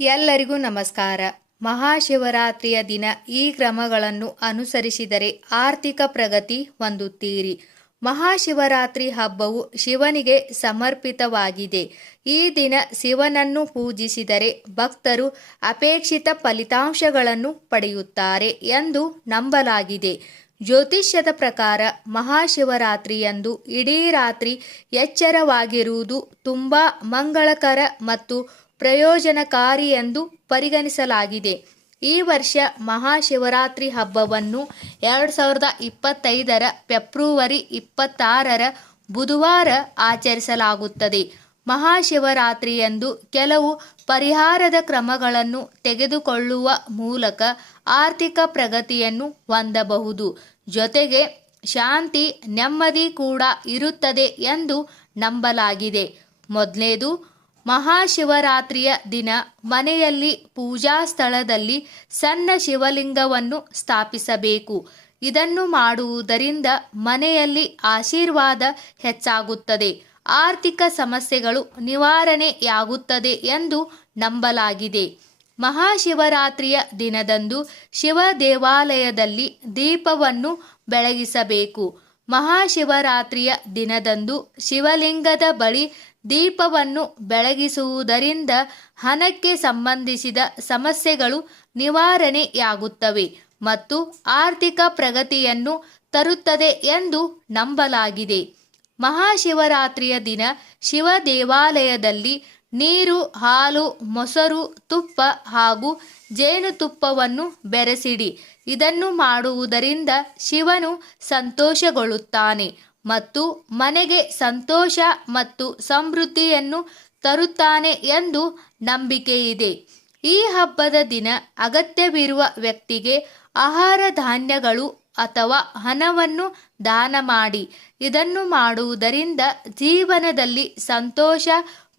ಎಲ್ಲರಿಗೂ ನಮಸ್ಕಾರ. ಮಹಾಶಿವರಾತ್ರಿಯ ದಿನ ಈ ಕ್ರಮಗಳನ್ನು ಅನುಸರಿಸಿದರೆ ಆರ್ಥಿಕ ಪ್ರಗತಿ ಹೊಂದುತ್ತೀರಿ. ಮಹಾಶಿವರಾತ್ರಿ ಹಬ್ಬವು ಶಿವನಿಗೆ ಸಮರ್ಪಿತವಾಗಿದೆ. ಈ ದಿನ ಶಿವನನ್ನು ಪೂಜಿಸಿದರೆ ಭಕ್ತರು ಅಪೇಕ್ಷಿತ ಫಲಿತಾಂಶಗಳನ್ನು ಪಡೆಯುತ್ತಾರೆ ಎಂದು ನಂಬಲಾಗಿದೆ. ಜ್ಯೋತಿಷ್ಯದ ಪ್ರಕಾರ ಮಹಾಶಿವರಾತ್ರಿಯಂದು ಇಡೀ ರಾತ್ರಿ ಎಚ್ಚರವಾಗಿರುವುದು ತುಂಬ ಮಂಗಳಕರ ಮತ್ತು ಪ್ರಯೋಜನಕಾರಿ ಎಂದು ಪರಿಗಣಿಸಲಾಗಿದೆ. ಈ ವರ್ಷ ಮಹಾಶಿವರಾತ್ರಿ ಹಬ್ಬವನ್ನು ಎರಡು ಸಾವಿರದ ಇಪ್ಪತ್ತೈದರ ಫೆಬ್ರವರಿ ಇಪ್ಪತ್ತಾರರ ಬುಧವಾರ ಆಚರಿಸಲಾಗುತ್ತದೆ. ಮಹಾಶಿವರಾತ್ರಿಯಂದು ಕೆಲವು ಪರಿಹಾರದ ಕ್ರಮಗಳನ್ನು ತೆಗೆದುಕೊಳ್ಳುವ ಮೂಲಕ ಆರ್ಥಿಕ ಪ್ರಗತಿಯನ್ನು ಹೊಂದಬಹುದು. ಜೊತೆಗೆ ಶಾಂತಿ, ನೆಮ್ಮದಿ ಕೂಡ ಇರುತ್ತದೆ ಎಂದು ನಂಬಲಾಗಿದೆ. ಮೊದಲನೇದು ಮಹಾಶಿವರಾತ್ರಿಯ ದಿನ ಮನೆಯಲ್ಲಿ ಪೂಜಾ ಸ್ಥಳದಲ್ಲಿ ಸಣ್ಣ ಶಿವಲಿಂಗವನ್ನು ಸ್ಥಾಪಿಸಬೇಕು. ಇದನ್ನು ಮಾಡುವುದರಿಂದ ಮನೆಯಲ್ಲಿ ಆಶೀರ್ವಾದ ಹೆಚ್ಚಾಗುತ್ತದೆ. ಆರ್ಥಿಕ ಸಮಸ್ಯೆಗಳು ನಿವಾರಣೆಯಾಗುತ್ತದೆ ಎಂದು ನಂಬಲಾಗಿದೆ. ಮಹಾಶಿವರಾತ್ರಿಯ ದಿನದಂದು ಶಿವ ದೇವಾಲಯದಲ್ಲಿ ದೀಪವನ್ನು ಬೆಳಗಿಸಬೇಕು. ಮಹಾಶಿವರಾತ್ರಿಯ ದಿನದಂದು ಶಿವಲಿಂಗದ ಬಳಿ ದೀಪವನ್ನು ಬೆಳಗಿಸುವುದರಿಂದ ಹಣಕ್ಕೆ ಸಂಬಂಧಿಸಿದ ಸಮಸ್ಯೆಗಳು ನಿವಾರಣೆಯಾಗುತ್ತವೆ ಮತ್ತು ಆರ್ಥಿಕ ಪ್ರಗತಿಯನ್ನು ತರುತ್ತದೆ ಎಂದು ನಂಬಲಾಗಿದೆ. ಮಹಾಶಿವರಾತ್ರಿಯ ದಿನ ಶಿವ ದೇವಾಲಯದಲ್ಲಿ ನೀರು, ಹಾಲು, ಮೊಸರು, ತುಪ್ಪ ಹಾಗೂ ಜೇನುತುಪ್ಪವನ್ನು ಬೆರೆಸಿಡಿ. ಇದನ್ನು ಮಾಡುವುದರಿಂದ ಶಿವನು ಸಂತೋಷಗೊಳ್ಳುತ್ತಾನೆ ಮತ್ತು ಮನೆಗೆ ಸಂತೋಷ ಮತ್ತು ಸಮೃದ್ಧಿಯನ್ನು ತರುತ್ತಾನೆ ಎಂದು ನಂಬಿಕೆಯಿದೆ. ಈ ಹಬ್ಬದ ದಿನ ಅಗತ್ಯವಿರುವ ವ್ಯಕ್ತಿಗೆ ಆಹಾರ ಧಾನ್ಯಗಳು ಅಥವಾ ಹಣವನ್ನು ದಾನ ಮಾಡಿ. ಇದನ್ನು ಮಾಡುವುದರಿಂದ ಜೀವನದಲ್ಲಿ ಸಂತೋಷ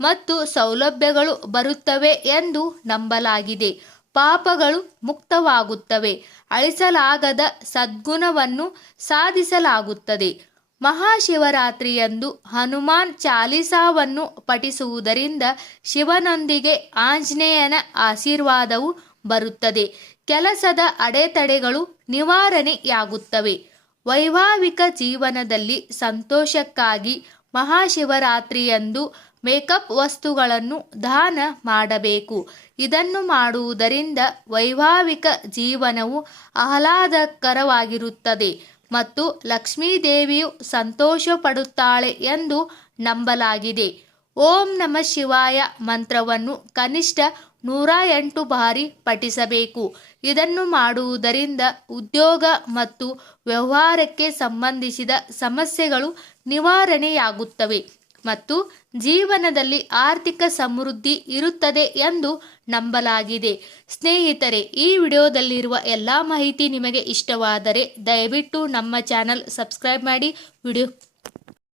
ಮತ್ತು ಸೌಲಭ್ಯಗಳು ಬರುತ್ತವೆ ಎಂದು ನಂಬಲಾಗಿದೆ. ಪಾಪಗಳು ಮುಕ್ತವಾಗುತ್ತವೆ. ಅಳಿಸಲಾಗದ ಸದ್ಗುಣವನ್ನು ಸಾಧಿಸಲಾಗುತ್ತದೆ. ಮಹಾಶಿವರಾತ್ರಿಯಂದು ಹನುಮಾನ್ ಚಾಲಿಸಾವನ್ನು ಪಠಿಸುವುದರಿಂದ ಶಿವನೊಂದಿಗೆ ಆಂಜನೇಯನ ಆಶೀರ್ವಾದವು ಬರುತ್ತದೆ. ಕೆಲಸದ ಅಡೆತಡೆಗಳು ನಿವಾರಣೆಯಾಗುತ್ತವೆ. ವೈವಾಹಿಕ ಜೀವನದಲ್ಲಿ ಸಂತೋಷಕ್ಕಾಗಿ ಮಹಾಶಿವರಾತ್ರಿಯಂದು ಮೇಕಪ್ ವಸ್ತುಗಳನ್ನು ದಾನ ಮಾಡಬೇಕು. ಇದನ್ನು ಮಾಡುವುದರಿಂದ ವೈವಾಹಿಕ ಜೀವನವು ಆಹ್ಲಾದಕರವಾಗಿರುತ್ತದೆ. ಮತ್ತು ಲಕ್ಷ್ಮೀದೇವಿಯು ಸಂತೋಷ ಪಡುತ್ತಾಳೆ ಎಂದು ನಂಬಲಾಗಿದೆ. ಓಂ ನಮ ಶಿವಾಯ ಮಂತ್ರವನ್ನು ಕನಿಷ್ಠ ನೂರ ಎಂಟು ಬಾರಿ ಪಠಿಸಬೇಕು. ಇದನ್ನು ಮಾಡುವುದರಿಂದ ಉದ್ಯೋಗ ಮತ್ತು ವ್ಯವಹಾರಕ್ಕೆ ಸಂಬಂಧಿಸಿದ ಸಮಸ್ಯೆಗಳು ನಿವಾರಣೆಯಾಗುತ್ತವೆ. ಮತ್ತು ಜೀವನದಲ್ಲಿ ಆರ್ಥಿಕ ಸಮೃದ್ಧಿ ಇರುತ್ತದೆ ಎಂದು ನಂಬಲಾಗಿದೆ. ಸ್ನೇಹಿತರೆ, ಈ ವಿಡಿಯೋದಲ್ಲಿರುವ ಎಲ್ಲ ಮಾಹಿತಿ ನಿಮಗೆ ಇಷ್ಟವಾದರೆ ದಯವಿಟ್ಟು ನಮ್ಮ ಚಾನಲ್ ಸಬ್ಸ್ಕ್ರೈಬ್ ಮಾಡಿ. ವಿಡಿಯೋ